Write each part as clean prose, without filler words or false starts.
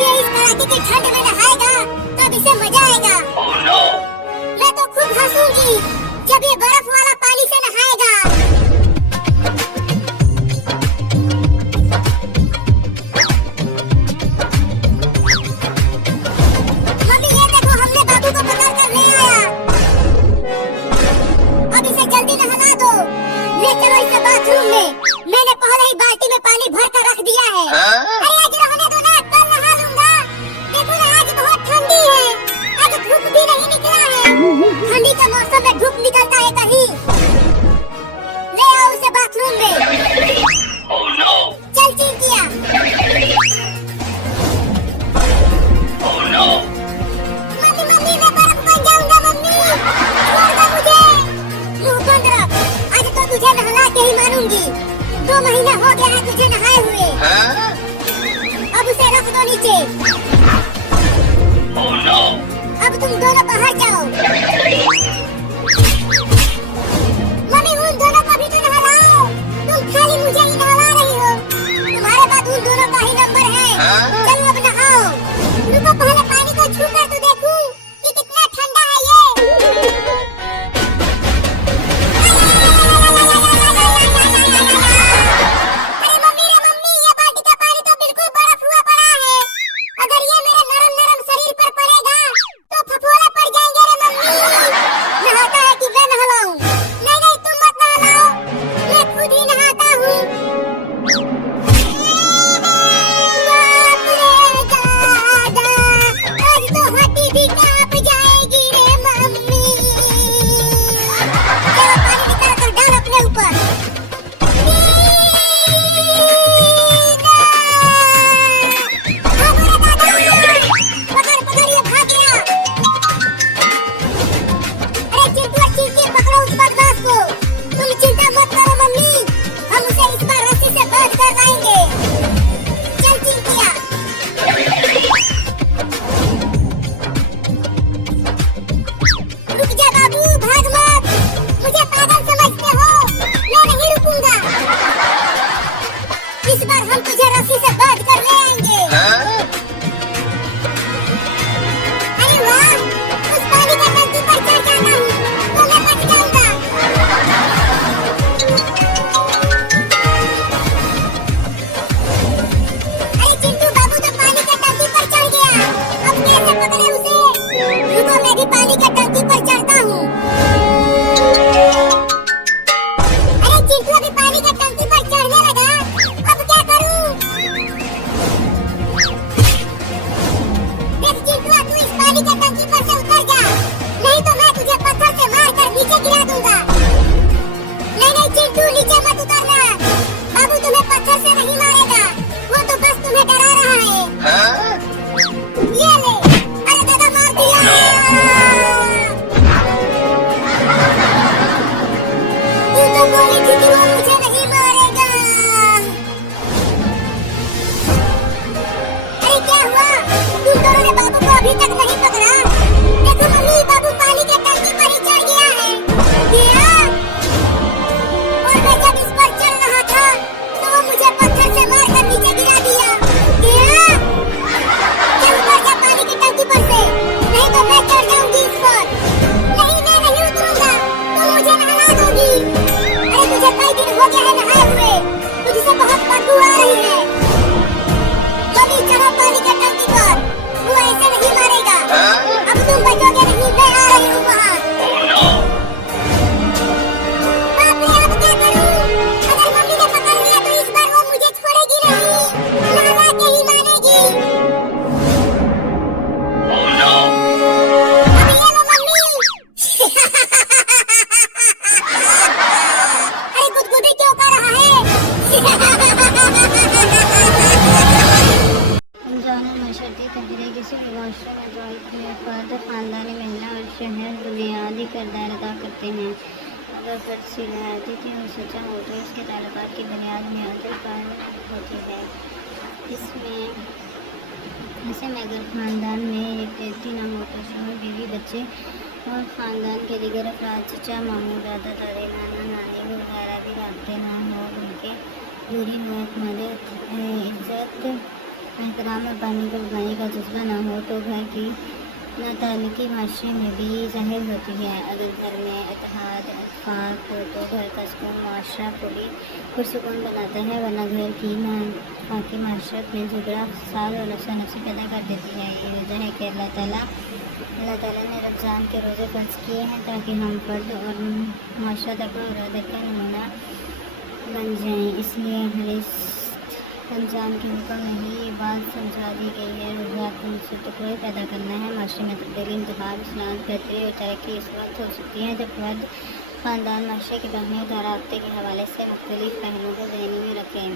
ये इस कड़ाके की ठंड में नहाएगा तब इसे मजा आएगा। Oh no! मैं तो खूब हंसूंगी जब ये बर्फ वाला पानी से नहाएगा। मम्मी ये देखो हमने बाबू को पकड़ कर ले आया। अब इसे जल्दी नहला दो। ले चलो इसे बाथरूम में। मैंने पहले ही बाल्टी में पानी भर कर रख दिया है। अरे आज रहने दो ना, कल नहा लूंगा। देखो ना आज बहुत ठंडी है। आज धूप भी नहीं निकला है। ठंडी के मौसम में धूप निकलता है कहीं। ले आओ उसे बाथरूम में। Oh no! चल चिंकिया। Oh no! मम्मी मम्मी मैं बर्फ बन जाऊंगा मम्मी। छोड़ दो मुझे। मुंह बंद रख। आज तो तुझे नहला के ही मानूंगी। 2 महीना हो गया है तुझे नहाए हुए। अब उसे रख दो नीचे। Oh no! अब तुम दोनों बाहर जाओ। मम्मी उन दोनों को भी तो नहलाओ। तुम खाली मुझे ही नहला रही हो। तुम्हारे पास उन दोनों का ही नंबर है। चलो अब नहाओ। रुको पहले पानी को छू कर तो देखूं कि कितना ठंडा है ये। अरे मम्मी रे मम्मी ये बाल्टी का पानी तो बिल्कुल बर्फ हुआ पड़ा है। अगर ये मेरे नरम नरम शरीर पर पड़ेगा तो फफोले पड़ जाएंगे रे मम्मी। नहाता है कि मैं नहलाऊं? नहीं नहीं तुम मत नहलाओ, मैं खुद ही नहाता हूँ। बाप रे दादा, आज तो हड्डी भी कांप जाएगी रे मम्मी। चलो पानी निकाल कर डाल अपने ऊपर। पकड़ पकड़ ये भाग गया। अरे चिंटू और चिंकी पकड़ो उस बदमाश को। तुम चिंता मत करो मम्मी, हम उसे इस बार रस्सी से बांध कर लाएंगे। चल चिंकिया। रुक जा बाबू, भाग मत। मुझे पागल समझते हो? मैं नहीं रुकूंगा। इस बार हम तुझे रस्सी से बांध कर ले आएंगे। अरे वाह, उस पानी के टंकी पर चढ़ जाता हूँ तो मैं बच जाऊंगा। अरे चिंटू बाबू तो पानी के टंकी पर चढ़ गया। अब कैसे पकड़े उसे? रुको मैं भी पानी के टंकी पर चढ़ता हूँ। अरे चिंटू अभी पानी के टंकी पर चढ़ने लगा। अब क्या करूँ? देख चिंटू तू इस पानी के टंकी पर से उतर जा, नहीं तो मैं तुझे पत्थर से मार कर नीचे गिरा दूंगा। नहीं नहीं चिंटू नीचे मत उतरना। बाबू तुम्हें पत्थर से नहीं मारेगा, वो तो बस तुम्हें डरा रहा है। ये ले। अरे दादा मार दिया। तू तो बोली थी कि वो मुझे नहीं मारेगा। अरे क्या हुआ? तुम दोनों ने बाबू को अभी तक नहीं पकड़ा? देखो मम्मी बाबू पानी के टंकी पर ही चढ़ गया है। गया? और मैं जब इस पर चल रहा था तो वो मुझे पत्थर से मार कर नीचे गिरा दिया। गया? चल ऊपर जा पानी की टंकी पर से, नहीं तो मैं चढ़ जाऊंगी इस पर। नहीं मैं नहीं उतरूंगा, तुम मुझे नहला दोगी। अरे मुझे कई दिन हो गए हैं नहाए हुए, मुझसे बहुत बदबू आ रही है। जल्दी चढ़ो पानी के टंकी पर, वो ऐसे नहीं मारेगा। अब तुम बचोगे नहीं, मैं आ रही हूँ वहाँ। Oh no! बाप रे अब क्या करूँ? अगर मम्मी ने पकड़ लिया तो इस बार वो मुझे छोड़ेगी नहीं, नहला के ही मानेगी। Oh no! अब ये लो मम्मी। अरे गुदगुदी क्यों कर रहा है? रमजान मशरती तहरीक किसी भी माशरे में जो एक फ़र्द ख़ानदानी महिला और शहर बुनियादी किरदार अदा करते हैं। अगर फ़र्द सिलाहती थी और सच्चा हो तो इसके ताल्लुकात की बुनियाद में अदल पर होती है। इसमें ऐसे में अगर ख़ानदान में एक व्यक्ति नाम होता शोहर बीवी बच्चे और ख़ानदान के दीगर अफराद चचा मामू दादा दादी नाना नानी वगैरह भी रखते ना हो, उनके दूरी हो, हमारे इज्जत एहतराम और पानी को उगाने का जज्बा न हो तो घर की नाताल्लुकी माशरे में भी ज़ाहिर होती है। अगर घर में इत्तेहाद इत्तेफाक हो तो घर का सुकून माशरा को भी पुरसुकून बनाता है, वरना घर की नापाकी माशरत में झगड़ा फसाद और नफसा-नफसी पैदा कर देती है। ये वजह है कि अल्लाह ताला ने रमज़ान के रोज़े फ़र्ज़ किए हैं ताकि हम फ़र्द और माशरा तक़वा और अदब का नमूना बन जाएँ। इसलिए हर इस रमज़ान के हुक्म में ही ये बात समझा दी गई है। रोज़ा से तक़वा पैदा करना है। माशरे में तब्दीली, इंतखाब, इस्लाह, बेहतरी और तरक्की इस वक्त हो सकती है जब फ़र्द, ख़ानदान, माशरे की अहमियत और राब्ते के हवाले से मुख्तलिफ़ पहलुओं को ज़हन में रखें।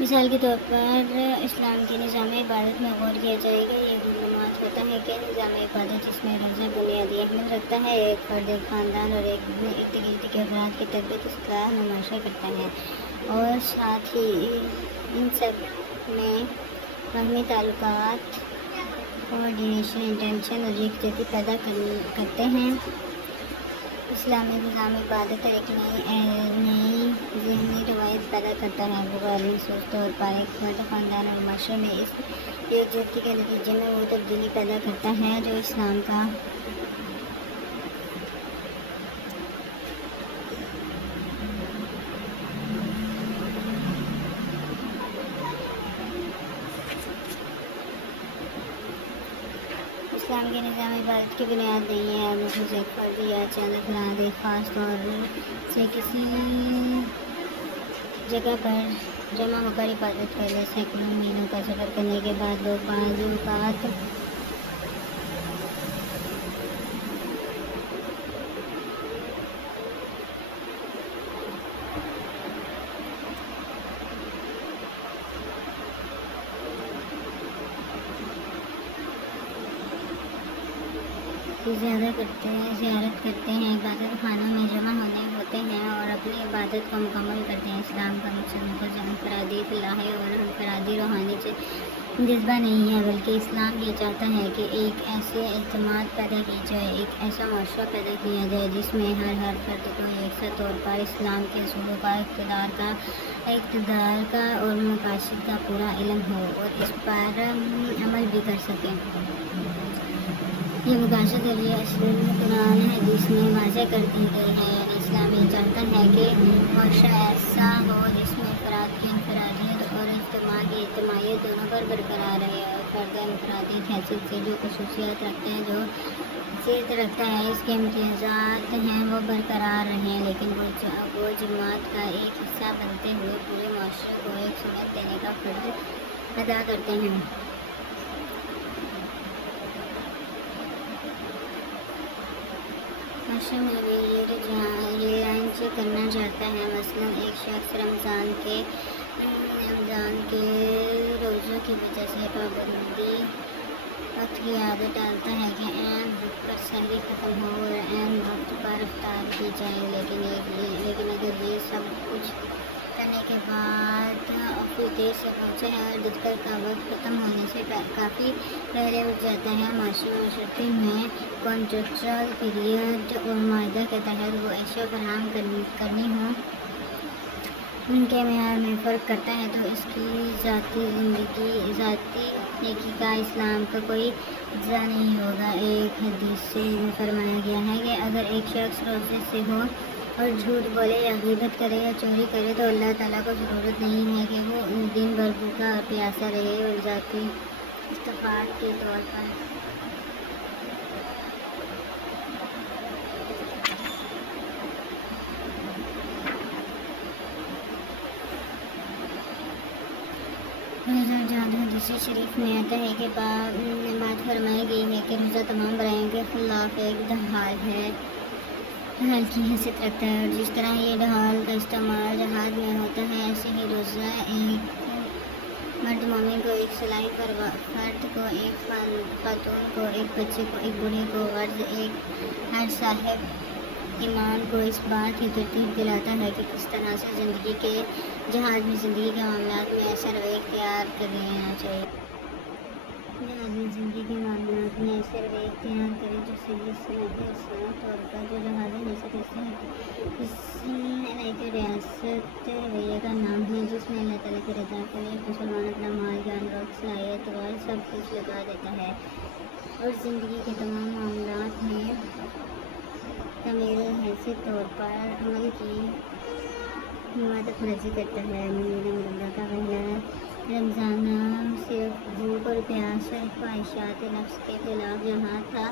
मिसाल के तौर पर इस्लाम के निज़ाम इबादत में गौर किया जाएगा। ये गुलनुमात होता है कि निज़ाम इबादत जिसमें रोज़ा बुनियादी अहमियत रखता है, एक फ़र्द, एक ख़ानदान और एक इर्द-गिर्द के अफराद की तरबियत, इस्लाह, नुमाइश करता है और साथ ही इन सब में बाहमी ताल्लुकात, कोऑर्डिनेशन, इंटेंशन और यकजहती पैदा करते हैं। इस्लामी निज़ाम इबादत एक नई ज़हनी रवायत पैदा करता है। बग़ैर महसूस तौर पर एक फ़र्द, ख़ानदान और माशरे में इस यकजहती के नतीजे में वो तब्दीली पैदा करता है जो इस्लाम का इस्लाम के निज़ाम इबादत की बुनियाद नहीं है। महसूस एक फ़र्द या चंद अफराद एक ख़ास तौर से किसी जगह पर जमा होकर इबादत कर ले। सैकड़ों मीलों का सफ़र करने के बाद लोग बाज़ औक़ात ज़ियारत करते हैं, इबादत खानों में जमा होते हैं और अपनी इबादत को मुकम्मल करते हैं। इस्लाम का मकसद महज इनफरादी इलाही और इनफरादी रूहानी जज्बा नहीं है, बल्कि इस्लाम ये चाहता है कि एक ऐसे इज्तिमा पैदा की जाए, एक ऐसा माशरा पैदा किया जाए जिसमें हर फ़र्द को यकसा तौर पर इस्लाम के असूलों का, इक़्तिदार का और मकासद का पूरा इल्म हो और इस पर अमल भी कर सकें। ये मकासद और ये असूल कुरान हदीस में वाज़ेह कर दी गई है। यानी इस्लाम ये चाहता है कि माशरा ऐसा हो जिसमें अफराद की इनफरादियत और इज्तिमा की इज्तिमाइयत दोनों पर बरकरार रहे और फ़र्द इनफरादी हैसियत से जो ख़ुसूसियात रखते हैं, जो सीरत रखता है, इसके इम्तियाज़ात हैं वो बरकरार रहें, लेकिन वो जमात का एक हिस्सा बनते हुए पूरे माशरे को एक सुन्नत देने का फ़र्ज़ अदा करते हैं। माशरे में भी ये आइंस करना चाहता है। मसलन एक शख्स रमज़ान के रोज़ों की वजह से पाबंदी वक्त की आदत डालता है कि ऐन वक्त पर सहरी ख़त्म हो और ऐन वक्त पर इफ्तार की जाए, लेकिन अगर ये सब कुछ करने के बाद ऑफिस देर से पहुँचे हैं और दोपहर का वक्त ख़त्म होने से काफ़ी पहले उठ जाता है। माशरे में कॉन्ट्रेक्चुअल पीरियड और माहदा के तहत वो अशिया फराहम करनी हो उनके मेयार में फ़र्क करता है, तो इसकी ज़ाती नेकी का इस्लाम का कोई इज्जा नहीं होगा। एक हदीस से फरमाया गया है कि अगर एक शख्स रोज़े से हो और झूठ बोले या ग़ीबत करे या चोरी करे तो अल्लाह ताला को ज़रूरत नहीं है कि वो दिन भर भूखा और प्यासा रहे और ज़ाती इस्तग़फ़ार के तौर पर हदीस शरीफ में आता है कि बात फरमाई गई है कि रोज़ा तमाम बुराइयों के ख़िलाफ़ एक ढाल है, ढाल की हैसियत रखता है और जिस तरह ये ढाल का इस्तेमाल जहाद में होता है, ऐसे ही रोज़ा एक मर्द मोमिन को, एक सलाई फ़र्द को, एक खातून को, एक बच्चे को, एक बूढ़े को, वर्ज़ एक हर साहिब ईमान को इस बात की तरतीब दिलाता है कि किस तरह से ज़िंदगी के जहाज़ में ज़िंदगी के मामलात में ऐसा रवैया इख्तियार कर लेना चाहिए। जहाज़ में ज़िंदगी के मामलात में ऐसे रवैया इख्तियार करें जिससे तौर पर जो जहाज़ रियासत रवैया का नाम है, जिसमें अल्लाह ताला की रज़ा के लिए मुसलमान अपना माल ज्ञान वक्त सलाहियत और सब कुछ लगा देता है और ज़िंदगी के तमाम मामलात में तमीर हैसियत तौर पर अमल की मदद रजी करता है। महीना मुबारक का पहला रमज़ाना सिर्फ भूख और प्यास ख्वाहिशात नफ्स के खिलाफ जहाँ था,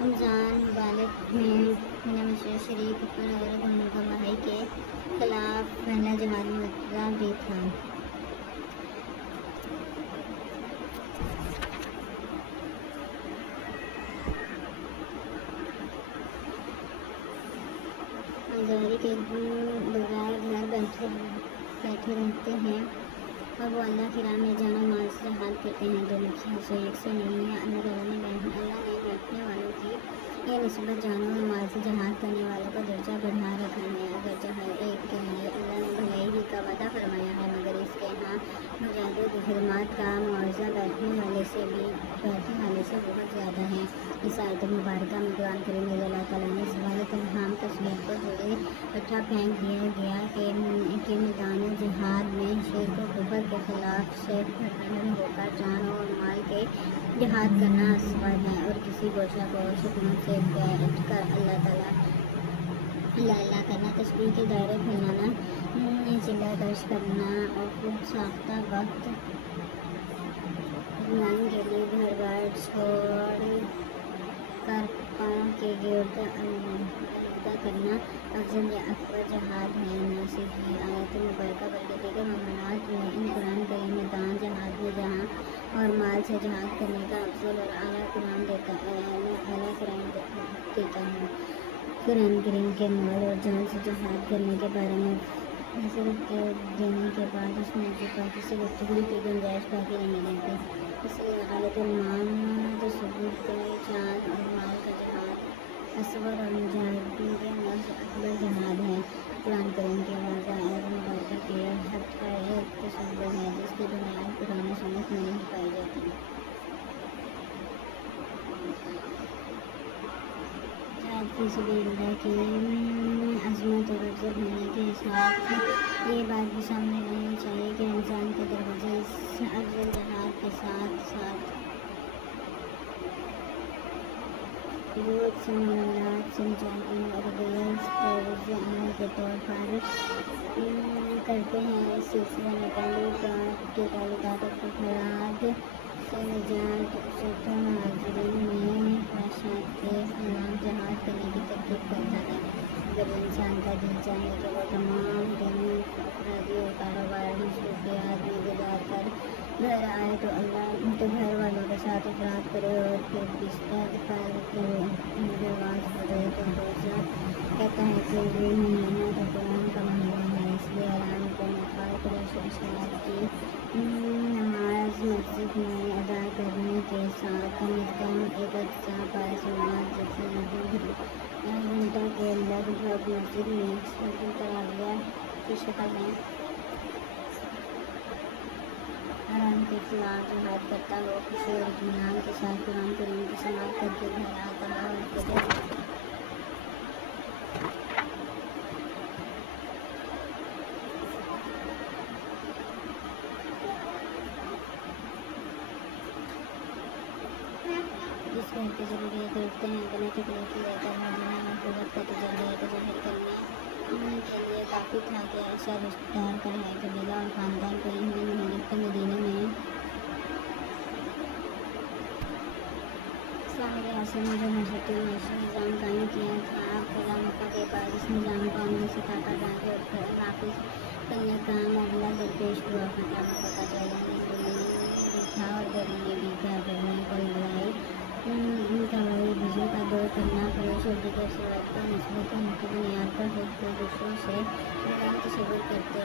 रमज़ान मुबारक में मशर शरीफ और गुनाही के खिलाफ पहला जहाद मुतला भी था। आज़ादी के बगैर घर बैठे रहते हैं और वो अल्लाह की राह में जाना माल से जहाद करते हैं। दोनों की हंसो एक से नहीं है। अल्लाह ने बैठने वालों की ये निस्बत जानों और माल से जहाद करने वालों का दर्जा बढ़ा रखा है। अगरचे हर एक के लिए अल्लाह ने भलाई ही का वादा फरमाया है, मगर इसके यहाँ मुजाहिद खिदमत का मुआवजा बैठने वाले से बहुत ज़्यादा है। इस आयत मुबारक में कुरान करीम में अल्लाह ताला ने इस वाले हम तस्वीर को जोड़े इकट्ठा फेंक दिया गया कि मैदान जिहाद में शेर को कुफर के खिलाफ से होकर जान और माल के जिहाद करना असवाब है और किसी गोशा को सुकून से बैठ कर अल्लाह करना, तस्वीर के दायरे फैलाना, चिल्ला दर्ज करना और खुद साख्ता वक्त के लिए घर बार छोड़ कर पाँव के गिरद अलविदा करना अफजल या अकबर जहाद है। न सिर्फ ये आयत मुबारक बल्कि दीगर मामलात में इन कुरान करीम मैदान जहाद में जहाँ और माल से जहाद करने का अफजल और आला कुरान देता है। कुरान करीम के माल और जान से जहाद करने के बारे में हजरत देने के बाद उस मौके पर किसी गुफ्तगू की गुंजाइश बाकी नहीं रहती। इसलिए गलतमान सबूत जान और माल का जहाद असवर और मुजाहिदीन के अंदर से अकबर जहाद है। कुरान करीम के वाज़ह मुबारक के हक का एक तस्वीर है जिसकी बुनियाद कुरान सुन्नत में नहीं पाई जाती। की सबीलिल्लाह की अज़मत और अफजल होने के साथ ये बात भी सामने रहनी चाहिए कि रमज़ान के दरवाजे इस अफजल जहाद के साथ साथ बहुत से मामलात से मुजाहिदीन और गैर तर्ज़ अमल के तौर पर करते हैं। इस सिलसिले में ताल्लुकात अफराद से निजात हाजिरीन में ख्वाहिशात के खिलाफ जहाद करने की तरकीब करता है। अगर इंसान का दिल चाहे कि वो तमाम दिन अफराधी और कारोबार मसरूफियात में गुजार कर घर आए तो घर वालों के साथ अफराद करे और फिर बिस्तर पर रिवाज हो जाए तो रोज़ा कहता है कि ये महीना तो कुरान का महीना है, इसलिए आराम को मुखालिफ की नमाज मस्जिद में अदा करने के साथ कम अज़ कम एक अच्छा पासमात जैसे घंटा के लगभग मस्जिद में तराविया की शक्ल में आराम के खिलाफ जहाद करता हो, खुशी और इत्मीनान के साथ कुरान करीम की समाअत करके घर आता है और फिर जिस घर की ज़रूरियत रखते हैं अपने तकलीफ लेकर मदीना में कुव्वत का तजर्बा ज़ाहिर करने के लिए काफ़ी था कि ऐसा रिश्तेदार का है कबीला और ख़ानदान को हिंदी महीने के मदीने में इस्लामी रियासत में जो मशरक़ी निज़ाम कायम किया था, फ़िज़ा मक्का के बाद इस निज़ाम को अमली सतह पर लाने और नाफिज़ करने का मामला दरपेश हुआ। फ़िज़ा मक्का का चैलेंज था और गर्मी भी था। गर्मी को लड़ाई कवाई बिजली का दौर करना फरोश और दीगर शरात पर नस्बत की बुनियाद पर खुद को दूसरों से तस्वीर करते